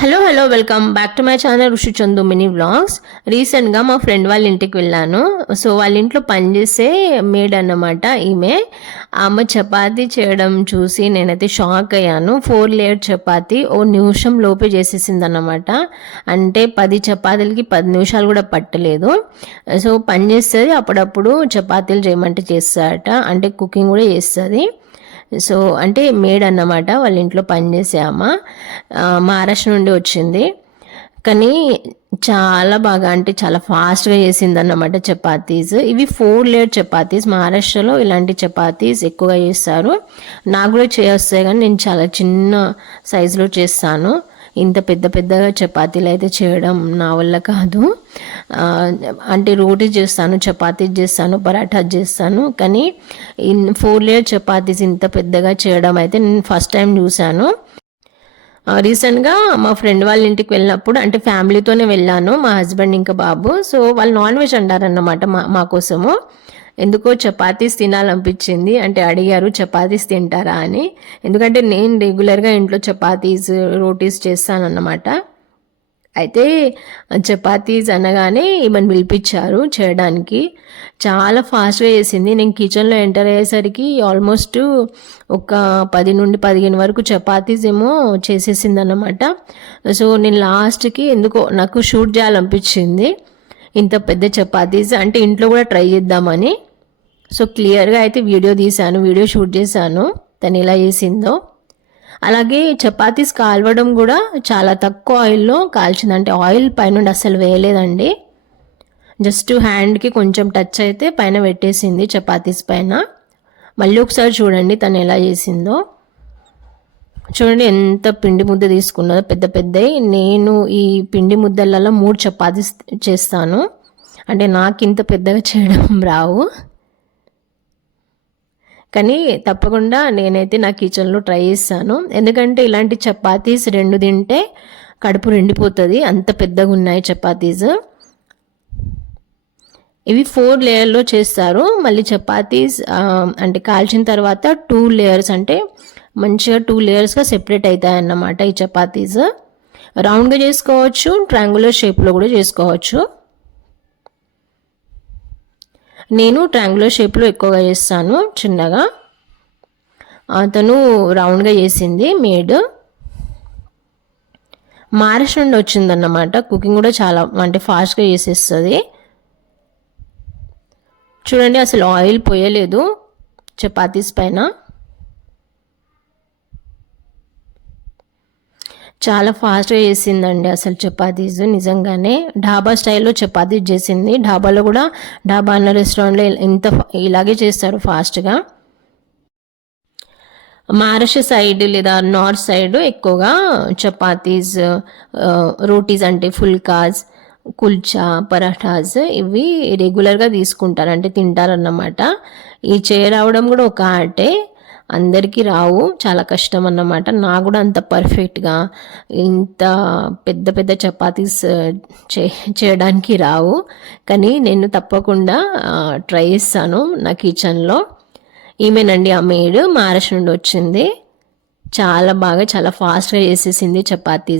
Hello hello welcome back to my channel Rishi Chandu mini vlogs రీసెంట్గా మా friend వాళ్ళ ఇంటికి వెళ్ళాను. సో వాళ్ళ ఇంట్లో పనిచేసే మేడ్ అన్నమాట ఈమె. ఆమె చపాతీ చేయడం చూసి నేనైతే షాక్ అయ్యాను. ఫోర్ లేయర్ చపాతీ ఓ నిమిషం లోపే చేసేసింది అన్నమాట అంటే పది చపాతీలకి పది నిమిషాలు కూడా పట్టలేదు. సో పని చేస్తుంది అప్పుడప్పుడు చపాతీలు చేయమంటే చేస్తారట అంటే కుకింగ్ కూడా చేస్తుంది. సో అంటే మేడ్ అన్నమాట వాళ్ళ ఇంట్లో పనిచేసే అమ్మ మహారాష్ట్ర నుండి వచ్చింది. కానీ చాలా బాగా అంటే చాలా ఫాస్ట్గా చేసింది అన్నమాట చపాతీస్. ఇవి ఫోర్ లేయర్ చపాతీస్. మహారాష్ట్రలో ఇలాంటి చపాతీస్ ఎక్కువగా చేస్తారు. నాకు కూడా చేస్తాయి కానీ నేను చాలా చిన్న సైజులో చేస్తాను. ఇంత పెద్ద పెద్దగా చపాతీలు అయితే చేయడం నా వల్ల కాదు. అంటే రోటీ చేస్తాను చపాతీ చేస్తాను పరాఠా చేస్తాను కానీ ఇన్ ఫోర్ లేయర్ చపాతీస్ ఇంత పెద్దగా చేయడం అయితే నేను ఫస్ట్ టైం చూశాను. రీసెంట్గా మా ఫ్రెండ్ వాళ్ళ ఇంటికి వెళ్ళినప్పుడు అంటే ఫ్యామిలీతోనే వెళ్ళాను మా హస్బెండ్ ఇంకా బాబు. సో వాళ్ళు నాన్ వెజ్ అంటారన్నమాట మా మా కోసము. ఎందుకో చపాతీస్ తినాలనిపించింది. అంటే అడిగారు చపాతీస్ తింటారా? అని. ఎందుకంటే నేను రెగ్యులర్గా ఇంట్లో చపాతీస్ రోటీస్ చేస్తానన్నమాట. అయితే చపాతీస్ అనగానే ఈమెను పిలిపించారు చేయడానికి. చాలా ఫాస్ట్గా చేసింది. నేను కిచెన్లో ఎంటర్ అయ్యేసరికి ఆల్మోస్ట్ ఒక పది నుండి పదిహేను వరకు చపాతీస్ ఏమో చేసేసింది అనమాట సో నేను లాస్ట్కి ఎందుకో నాకు షూట్ చేయాలనిపించింది. ఇంత పెద్ద చపాతీస్ అంటే ఇంట్లో కూడా ట్రై చేద్దామని. సో క్లియర్గా అయితే వీడియో తీశాను వీడియో షూట్ చేశాను తను ఎలా చేసిందో. అలాగే చపాతీస్ కాలవడం కూడా చాలా తక్కువ ఆయిల్లో కాల్చింది. అంటే ఆయిల్ పైనుండి అసలు వేయలేదండి. జస్ట్ హ్యాండ్కి కొంచెం టచ్ అయితే పైన పెట్టేసింది చపాతీస్ పైన. మళ్ళీ ఒకసారి చూడండి తను ఎలా చేసిందో. చూడండి ఎంత పిండి ముద్ద తీసుకున్నదో పెద్ద పెద్దవి నేను ఈ పిండి ముద్దలలో మూడు చపాతీస్ చేస్తాను. అంటే నాకు ఇంత పెద్దగా చేయడం రావు. కానీ తప్పకుండా నేనైతే నా కిచెన్లో ట్రై చేస్తాను. ఎందుకంటే ఇలాంటి చపాతీస్ రెండు తింటే కడుపు నిండిపోతుంది. అంత పెద్దగా ఉన్నాయి చపాతీస్. ఇవి ఫోర్ లేయర్లో చేస్తారు. మళ్ళీ చపాతీస్ అంటే కాల్చిన తర్వాత టూ లేయర్స్ అంటే మంచిగా టూ లేయర్స్గా సెపరేట్ అవుతాయి అన్నమాట ఈ చపాతీస్. రౌండ్గా చేసుకోవచ్చు ట్రాంగులర్ షేప్లో కూడా చేసుకోవచ్చు. నేను ట్రాంగులర్ షేప్లో ఎక్కువగా చేస్తాను చిన్నగా. అతను రౌండ్గా చేసింది మేడ్ మహారాష్ట్ర నుండి వచ్చిందన్నమాట. కుకింగ్ కూడా చాలా అంటే ఫాస్ట్గా చేసేస్తుంది. చూడండి అసలు ఆయిల్ పోయలేదు చపాతీస్ పైన. చాలా ఫాస్ట్గా చేసిందండి అసలు చపాతీస్. నిజంగానే ఢాబా స్టైల్లో చపాతీస్ చేసింది. ఢాబాలో కూడా ఢాబా అన్న రెస్టారెంట్లో ఇంత ఇలాగే చేస్తారు ఫాస్ట్గా మహారాష్ట్ర సైడ్ లేదా నార్త్ సైడ్ ఎక్కువగా చపాతీస్ రోటీస్ అంటే ఫుల్కాస్ కుల్చా పరాఠాస్ ఇవి రెగ్యులర్గా తీసుకుంటారు. అంటే తింటారన్నమాట. ఈ చేయరావడం కూడా ఒక ఆర్టే అందరికీ రావు. చాలా కష్టం అన్నమాట. నా కూడా అంత పర్ఫెక్ట్గా ఇంత పెద్ద పెద్ద చపాతీస్ చే చేయడానికి రావు. కానీ నేను తప్పకుండా ట్రై చేస్తాను నా కిచెన్లో ఈమెనండి ఆ మేడ్ మహారాష్ట్ర నుండి వచ్చింది. చాలా బాగా చాలా ఫాస్ట్గా చేసేసింది చపాతీస్.